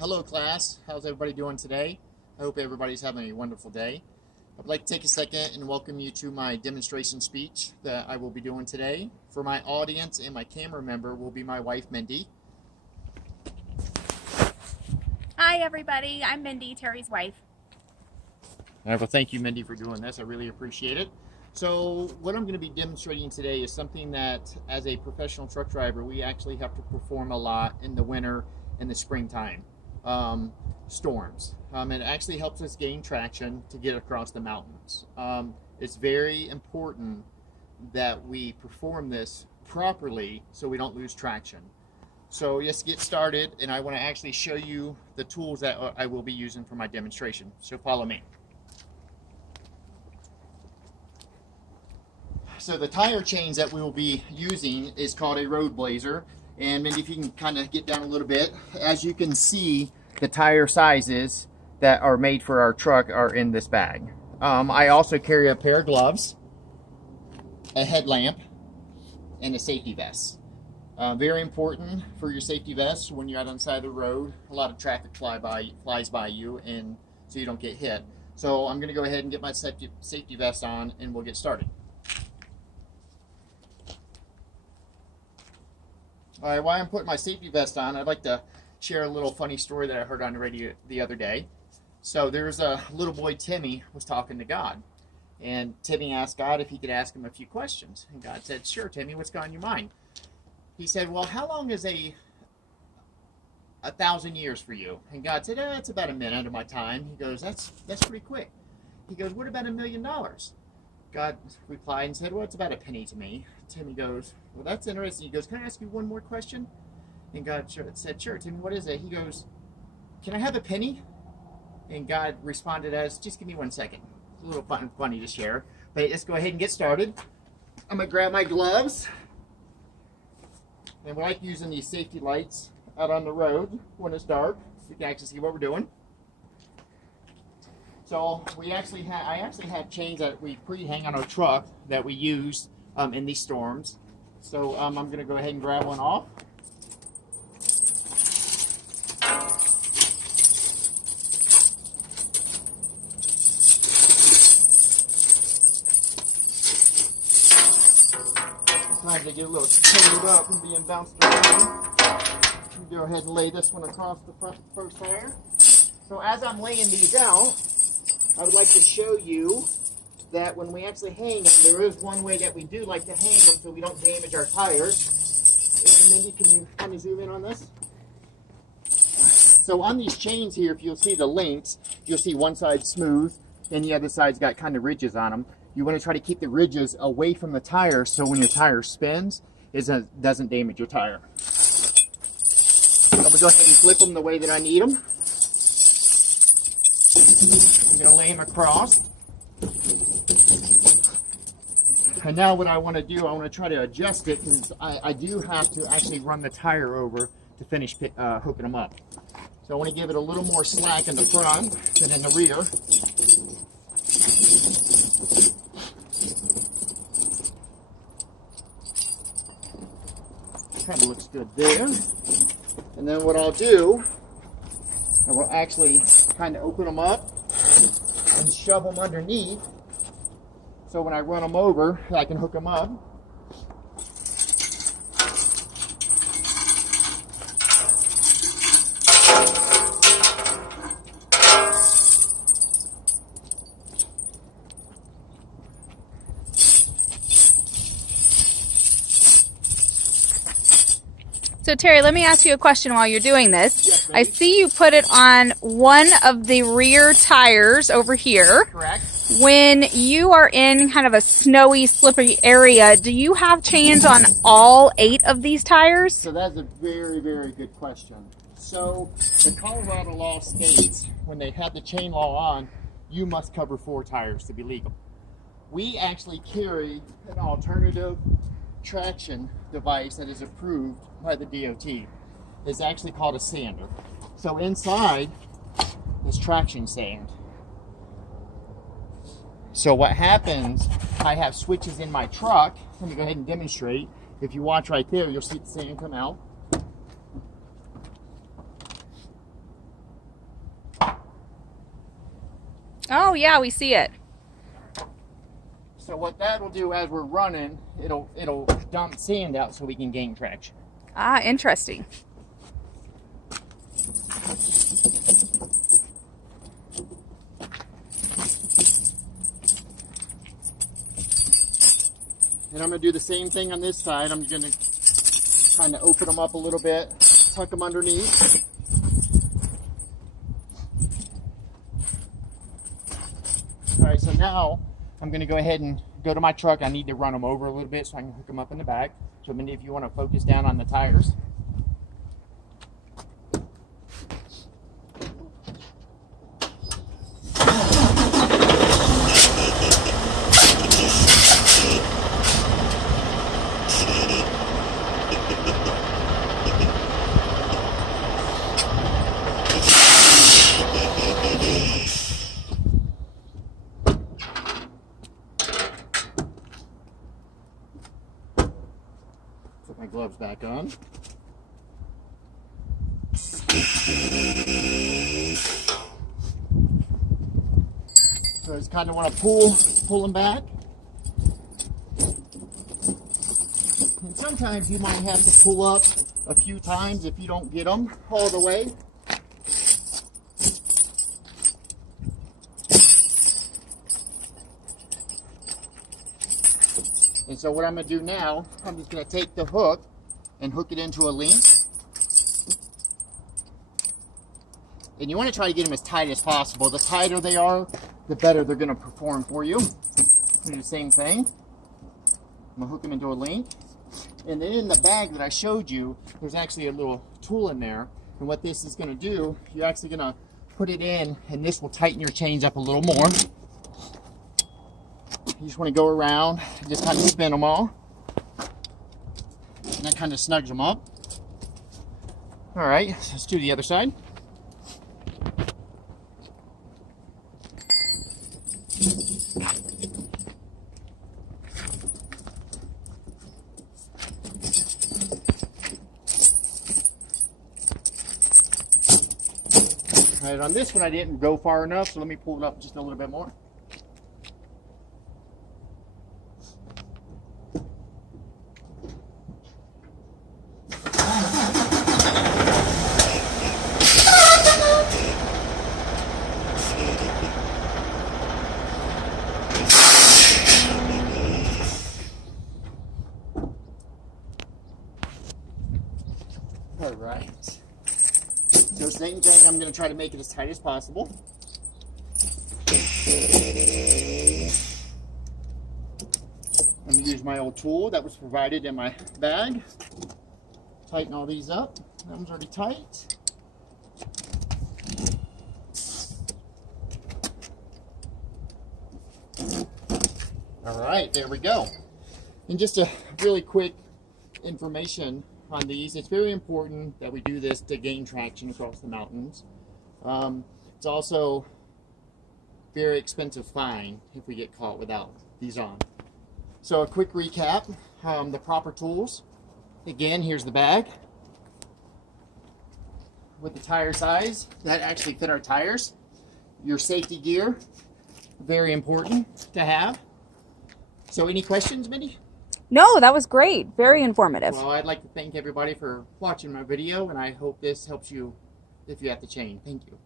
Hello class, how's everybody doing today? I hope everybody's having a wonderful day. I'd like to take a second and welcome you to my demonstration speech that I will be doing today. For my audience and my camera member will be my wife, Mindy. Hi everybody, I'm Mindy, Terry's wife. All right, well, thank you, Mindy, for doing this. I really appreciate it. So what I'm going to be demonstrating today is something that, as a professional truck driver, we actually have to perform a lot in the winter and the springtime. Storms. It actually helps us gain traction to get across the mountains. It's very important that we perform this properly so we don't lose traction. So let's get started, and I want to actually show you the tools that I will be using for my demonstration. So follow me. So the tire change that we will be using is called a road blazer. And Mindy, if you can kind of get down a little bit, as you can see, the tire sizes that are made for our truck are in this bag. I also carry a pair of gloves, a headlamp, and a safety vest. Very important for your safety vest when you're out on the side of the road. A lot of traffic flies by you, and so you don't get hit. So I'm going to go ahead and get my safety vest on, and we'll get started. All right, while I'm putting my safety vest on, I'd like to share a little funny story that I heard on the radio the other day. So there's a little boy, Timmy, was talking to God. And Timmy asked God if he could ask him a few questions. And God said, "Sure, Timmy, what's on your mind?" He said, "Well, how long is a 1,000 years for you?" And God said, "It's about a minute of my time." He goes, that's pretty quick. He goes, "What about $1 million?" God replied and said, "Well, it's about a penny to me." Timmy goes, "Well, that's interesting." He goes, "Can I ask you one more question?" And God said, "Sure, Timmy, what is it?" He goes, "Can I have a penny?" And God responded as, "Just give me 1 second." It's a little funny to share. But let's go ahead and get started. I'm going to grab my gloves. And we like using these safety lights out on the road when it's dark, so you can actually see what we're doing. So I actually have chains that we pre-hang on our truck that we use in these storms. So I'm going to go ahead and grab one off. Sometimes they get a little tangled up and being bounced around. Go ahead and lay this one across the first tire. So as I'm laying these out, I would like to show you that when we actually hang them, there is one way that we do like to hang them so we don't damage our tires. And Mindy, can you kind of zoom in on this? So on these chains here, if you'll see the links, you'll see one side smooth and the other side's got kind of ridges on them. You want to try to keep the ridges away from the tire so when your tire spins, it doesn't damage your tire. I'm going to go ahead and flip them the way that I need them. I'm going to lay them across. And now what I want to do, I want to try to adjust it because I do have to actually run the tire over to finish hooking them up. So I want to give it a little more slack in the front than in the rear. Kind of looks good there. And then what I'll do, I will actually kind of open them up and shove them underneath. So when I run them over, I can hook them up. So Terry, let me ask you a question while you're doing this. Yes, I see you put it on one of the rear tires over here. Correct. When you are in kind of a snowy, slippery area, do you have chains on all 8 of these tires? So that's a very, very good question. So the Colorado law states when they have the chain law on, you must cover 4 tires to be legal. We actually carry an alternative traction device that is approved by the DOT. It's actually called a sander. So inside is traction sand. So what happens, I have switches in my truck. Let me go ahead and demonstrate. If you watch right there, you'll see the sand come out. Oh yeah, we see it. So what that will do as we're running, it'll dump sand out so we can gain traction. Ah, interesting. And I'm going to do the same thing on this side. I'm going to kind of open them up a little bit, tuck them underneath. All right, so now I'm going to go ahead and go to my truck. I need to run them over a little bit so I can hook them up in the back. So Mindy, if you want to focus down on the tires. Put my gloves back on. So I just kind of want to pull them back. And sometimes you might have to pull up a few times if you don't get them all the way. And so what I'm going to do now, I'm just going to take the hook and hook it into a link. And you want to try to get them as tight as possible. The tighter they are, the better they're going to perform for you. Do the same thing. I'm going to hook them into a link. And then in the bag that I showed you, there's actually a little tool in there. And what this is going to do, you're actually going to put it in, and this will tighten your chains up a little more. You just want to go around and just kind of spin them all. And that kind of snugs them up. All right, let's do the other side. All right, on this one I didn't go far enough, so let me pull it up just a little bit more. All right. So same thing, I'm going to try to make it as tight as possible. I'm going to use my old tool that was provided in my bag. Tighten all these up. That one's already tight. All right, there we go. And just a really quick information on these. It's very important that we do this to gain traction across the mountains. It's also very expensive fine if we get caught without these on. So a quick recap, the proper tools. Again, here's the bag with the tire size that actually fit our tires. Your safety gear, very important to have. So any questions, Mindy? No, that was great. Very informative. Well, I'd like to thank everybody for watching my video, and I hope this helps you if you have to chain. Thank you.